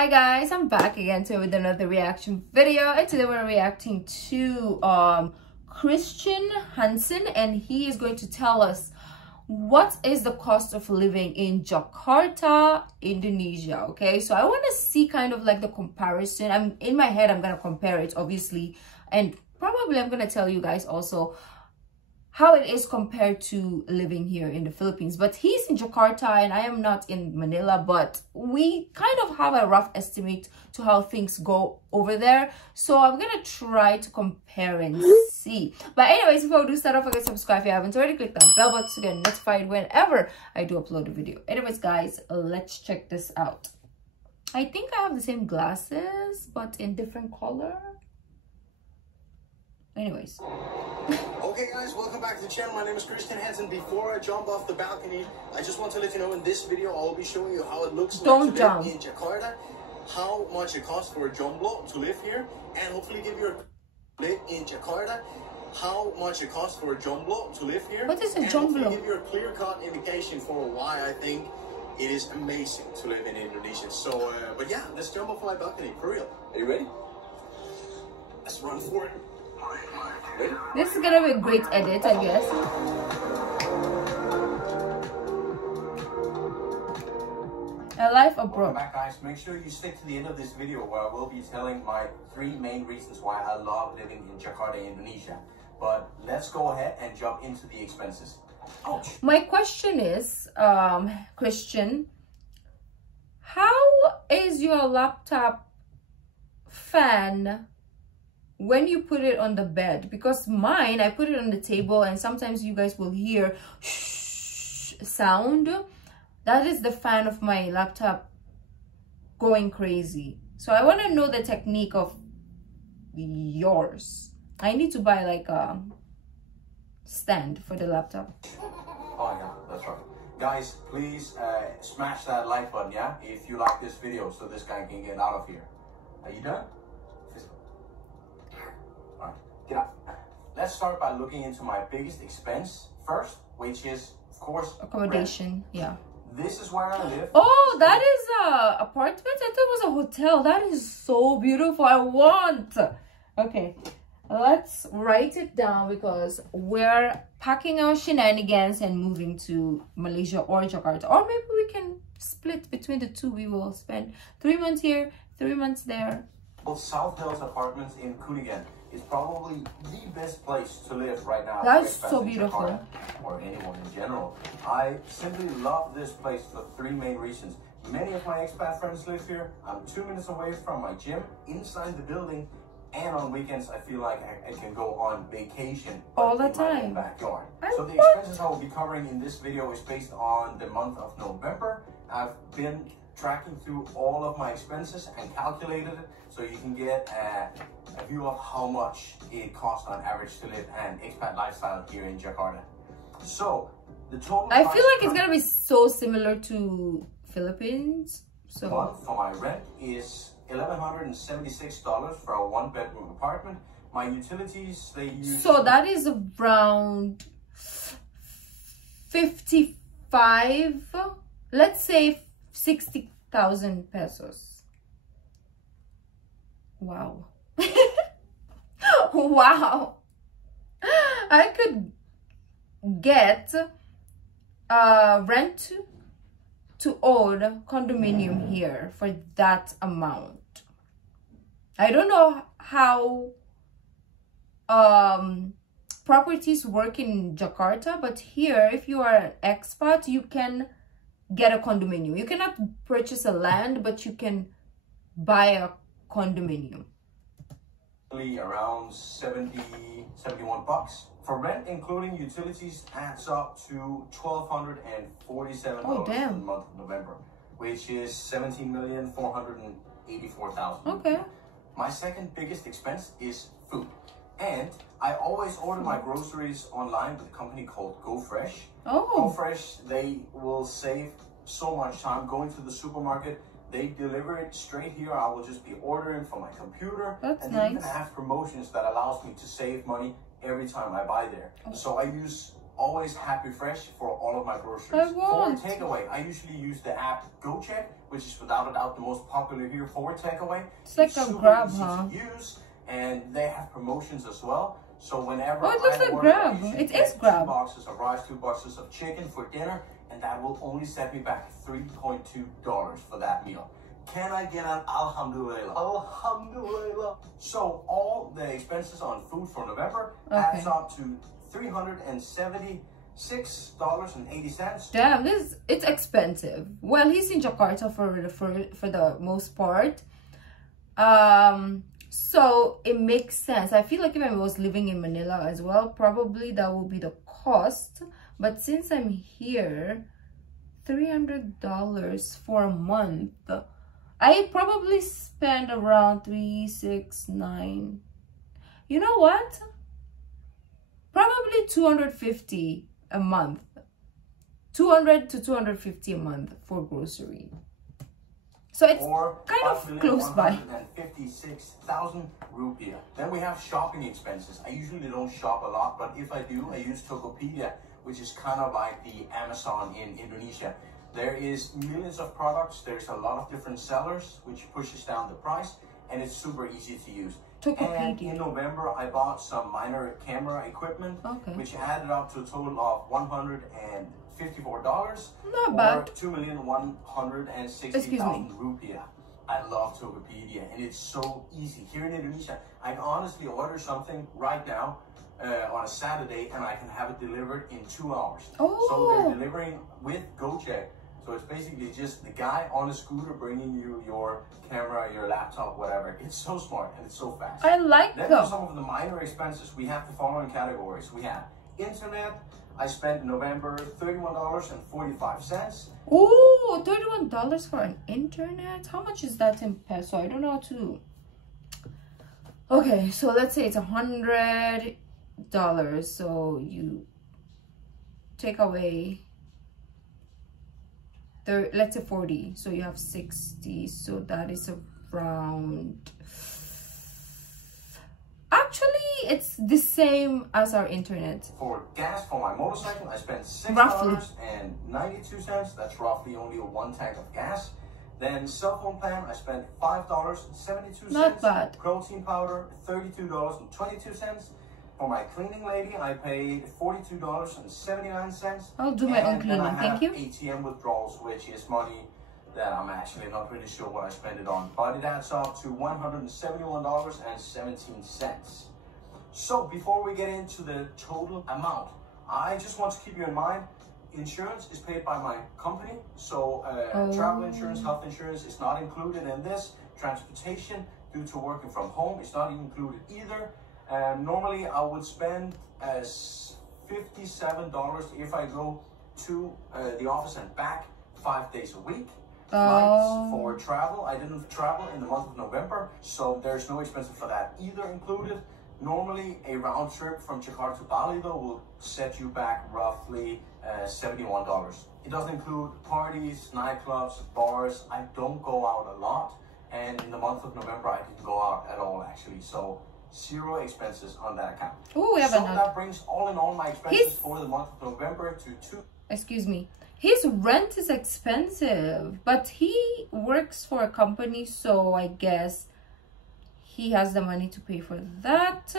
Hi guys, I'm back again today with another reaction video, and today we're reacting to Christian Hansen, and he is going to tell us what is the cost of living in Jakarta, Indonesia. Okay, so I want to see kind of like the comparison. I'm in my head, I'm gonna compare it obviously, and probably I'm gonna tell you guys also how it is compared to living here in the Philippines. But he's in Jakarta and I am not in Manila, but we kind of have a rough estimate to how things go over there. So I'm gonna try to compare and see. But anyways, before we do start off, forget to subscribe if you haven't already. Click that bell button to get notified whenever I do upload a video. Anyways guys, let's check this out. I think I have the same glasses but in different color. Anyways. Okay guys, welcome back to the channel. My name is Christian Hansen. Before I jump off the balcony, I just want to let you know in this video I'll be showing you how it looks like to live in Jakarta, how much it costs for a jomblo to live here, and hopefully give you a live in Jakarta, how much it costs for a jomblo to live here. What is a and jomblo? Hopefully give you a clear-cut indication for why I think it is amazing to live in Indonesia. So, but yeah, let's jump off my balcony for real. Are you ready? Let's run for it. Ready? This is gonna be a great edit, I guess. A life abroad. Welcome back guys, make sure you stick to the end of this video where I will be telling my 3 main reasons why I love living in Jakarta, Indonesia. But let's go ahead and jump into the expenses. Ouch. My question is, Christian, how is your laptop fan when you put it on the bed? Because mine, I put it on the table and sometimes you guys will hear shh sound. That is the fan of my laptop going crazy. So I want to know the technique of yours. I need to buy like a stand for the laptop. Oh yeah, that's right. Guys, please smash that like button, yeah? If you like this video so this guy can get out of here. Are you done? Alright, get up. Let's start by looking into my biggest expense first, which is, of course, accommodation. rent. Yeah. This is where I live. Oh, that is a apartment? I thought it was a hotel. That is so beautiful. I want. Okay, let's write it down because we're packing our shenanigans and moving to Malaysia or Jakarta. Or maybe we can split between the two. We will spend 3 months here, 3 months there. South Hills Apartments in Kuningan is probably the best place to live right now. That's so beautiful. Jakarta, or anyone in general. I simply love this place for 3 main reasons. Many of my expat friends live here. I'm 2 minutes away from my gym inside the building, and on weekends I feel like I can go on vacation all the in my own time. backyard. So the expenses I will be covering in this video is based on the month of November. I've been tracking through all of my expenses and calculated it so you can get a view of how much it costs on average to live an expat lifestyle here in Jakarta. So the total I feel like it's gonna be so similar to Philippines. So month for my rent is $1,176 for a 1-bedroom apartment. My utilities, they use, so that is around 55, let's say 60,000 pesos. Wow. Wow. I could get rent to own condominium here for that amount. I don't know how properties work in Jakarta, but here if you are an expat you can get a condominium. You cannot purchase a land, but you can buy a condominium. Around 71 bucks. For rent, including utilities, adds up to $1,247 for the month of November, which is $17,484,000. Okay. My second biggest expense is food. And I always order my groceries online with a company called GoFresh. Oh. GoFresh, they will save so much time going to the supermarket. They deliver it straight here. I will just be ordering from my computer. That's and nice. they even have promotions that allows me to save money every time I buy there. So I use always Happy Fresh for all of my groceries. I want. For takeaway, I usually use the app GoCheck, which is without a doubt the most popular here for takeaway. It's like a Grab, easy huh? to use, and they have promotions as well. So whenever it looks like Grab. It is Grab. 2 boxes of rice, 2 boxes of chicken for dinner, and that will only set me back $3.2 for that meal. Can I get an alhamdulillah? Alhamdulillah. So all the expenses on food for November adds up to $376.80. Damn, it's expensive. Well, he's in Jakarta for the most part. So it makes sense. I feel like if I was living in Manila as well, probably that would be the cost. But since I'm here, $300 for a month, I probably spend around 3, 6, 9. You know what? Probably 250 a month. 200 to 250 a month for grocery. So it's kind of close by. 156,000 rupiah. Then we have shopping expenses. I usually don't shop a lot, but if I do, I use Tokopedia, which is kind of like the Amazon in Indonesia. There is millions of products. There's a lot of different sellers, which pushes down the price, and it's super easy to use. And in November, I bought some minor camera equipment, which added up to a total of $154. Not bad. 2,160,000 rupiah. I love Tokopedia, and it's so easy. Here in Indonesia, I can honestly order something right now on a Saturday, and I can have it delivered in 2 hours. So they're delivering with Gojek. So it's basically just the guy on a scooter bringing you your camera, your laptop, whatever. It's so smart and it's so fast. I like that. Then for some of the minor expenses, we have the following categories. We have internet. I spent in November $31.45. Ooh, $31 for an internet? How much is that in peso? I don't know how to... Okay, so let's say it's $100. So you take away... let's say 40, so you have 60, so that is around, actually it's the same as our internet. For gas for my motorcycle, I spent $6.92. That's roughly only a 1 tank of gas. Then cell phone plan, I spent $5.72. Not bad. Protein powder, $32.22. For my cleaning lady, I paid $42.79. I'll do my own cleaning, thank you. ATM withdrawals, which is money that I'm actually not really sure what I spent it on, but it adds up to $171.17. So before we get into the total amount, I just want to keep you in mind, insurance is paid by my company. So travel insurance, health insurance is not included in this. Transportation, due to working from home, is not included either. Normally, I would spend $57 if I go to the office and back 5 days a week. Flights for travel. I didn't travel in the month of November, so there's no expenses for that either included. Normally, a round trip from Jakarta to Bali, though, will set you back roughly $71. It doesn't include parties, nightclubs, bars. I don't go out a lot, and in the month of November, I didn't go out at all, actually. So 0 expenses on that account. Oh, we have so that brings all in all my expenses for the month of November to 2. Excuse me. His rent is expensive, but he works for a company, so I guess he has the money to pay for that.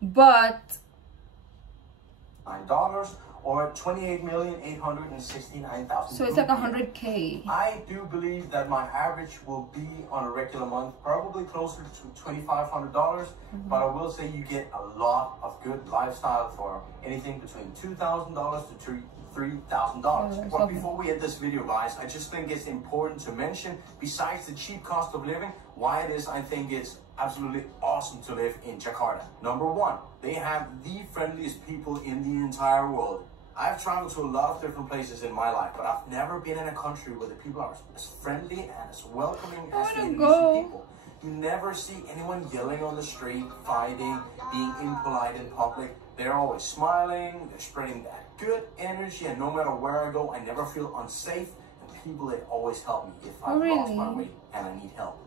But $9 or 28,869,000. So it's like 100K. I do believe that my average will be on a regular month probably closer to $2,500, but I will say you get a lot of good lifestyle for anything between $2,000 to $3,000. But before we end this video, guys, I just think it's important to mention, besides the cheap cost of living, why it is I think it's absolutely awesome to live in Jakarta. Number 1, they have the friendliest people in the entire world. I've traveled to a lot of different places in my life, but I've never been in a country where the people are as friendly and as welcoming as the Indonesian people. You never see anyone yelling on the street, fighting, being impolite in public. They're always smiling, they're spreading that good energy, and no matter where I go, I never feel unsafe. And people, they always help me if I've lost my way and I need help.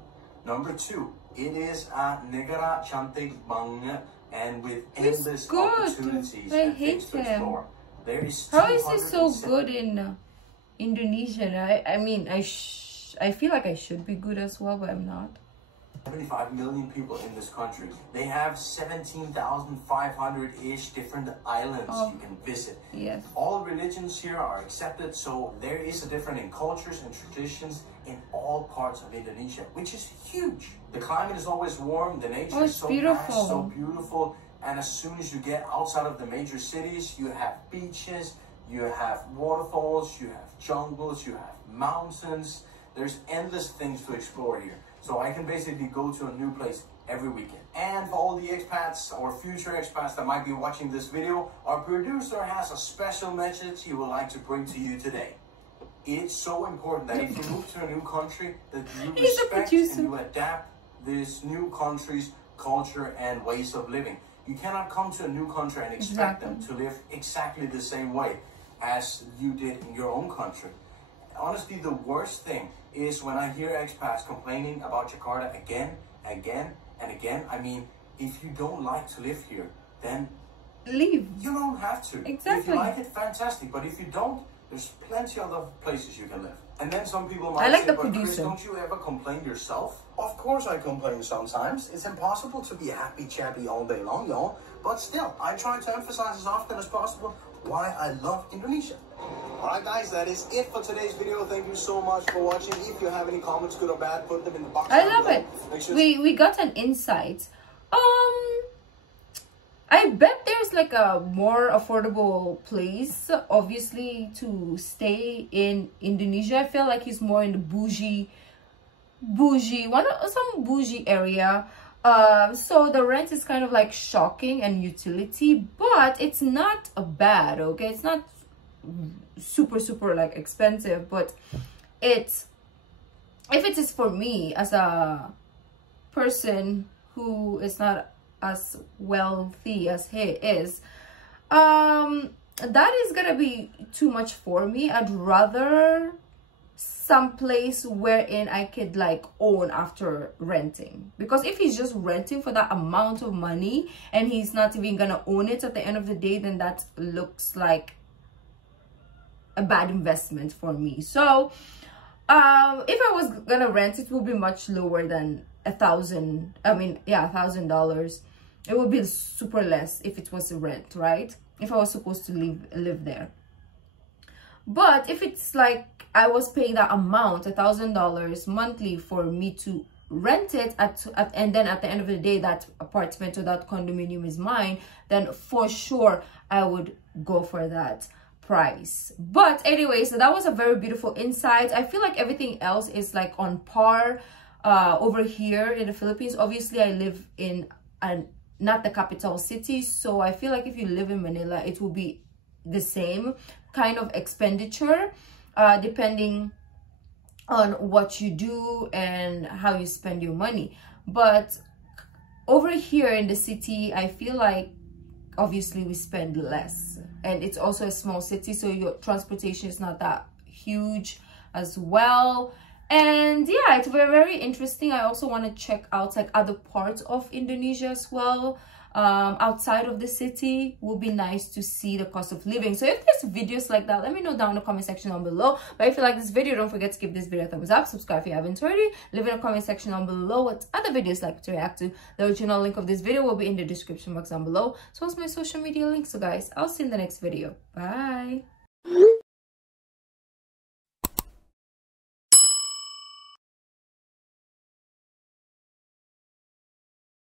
Number 2, it is a negara cantik banget and with endless opportunities and things to explore. There is How is he so good in Indonesian. I mean, I feel like I should be good as well, but I'm not. 75 million people in this country. They have 17,500-ish different islands you can visit. Yes. All religions here are accepted, so there is a difference in cultures and traditions in all parts of Indonesia, which is huge. The climate is always warm, the nature is so beautiful. vast, so beautiful, and as soon as you get outside of the major cities, you have beaches, you have waterfalls, you have jungles, you have mountains. There's endless things to explore here. So I can basically go to a new place every weekend. And for all the expats or future expats that might be watching this video, our producer has a special message he would like to bring to you today. It's so important that if you move to a new country, that you respect and you adapt this new country's culture and ways of living. You cannot come to a new country and expect them to live exactly the same way as you did in your own country. Honestly, the worst thing is when I hear expats complaining about Jakarta again, and again. I mean, if you don't like to live here, then leave. You don't have to. Exactly. If you like it, fantastic. But if you don't, there's plenty of other places you can live. And then some people might say, but Chris, don't you ever complain yourself? Of course I complain sometimes. It's impossible to be happy chappy all day long, y'all. But still, I try to emphasize as often as possible why I love Indonesia. Alright guys, that is it for today's video. Thank you so much for watching. If you have any comments, good or bad, put them in the box. I love it. We got an insight. I bet there's like a more affordable place, obviously, to stay in Indonesia. I feel like it's more in the bougie some bougie area. So the rent is kind of like shocking and utility, but it's not bad. Okay, it's not super like expensive, but if it is for me as a person who is not as wealthy as he is, that is gonna be too much for me. I'd rather some place wherein I could like own after renting, because if he's just renting for that amount of money and he's not even gonna own it at the end of the day, then that looks like a bad investment for me. So if I was gonna rent, it would be much lower than $1,000. It would be super less if it was a rent, right? If I was supposed to live there. But if it's like I was paying that amount, $1,000 monthly, for me to rent it and then at the end of the day that apartment or that condominium is mine, then for sure I would go for that price. But anyway, so that was a very beautiful insight. I feel like everything else is like on par over here in the Philippines. Obviously I live in not the capital city, so I feel like if you live in Manila, it will be the same kind of expenditure depending on what you do and how you spend your money. But over here in the city, I feel like obviously we spend less, and it's also a small city, so your transportation is not that huge as well. And yeah, it's very, very interesting. I also want to check out like other parts of Indonesia as well. Outside of the city, will be nice to see the cost of living. So if there's videos like that, let me know down in the comment section down below. But if you like this video, don't forget to give this video a thumbs up, subscribe if you haven't already, leave in the comment section down below what other videos like to react to. The original link of this video will be in the description box down below, so as my social media links. So guys, I'll see you in the next video. Bye.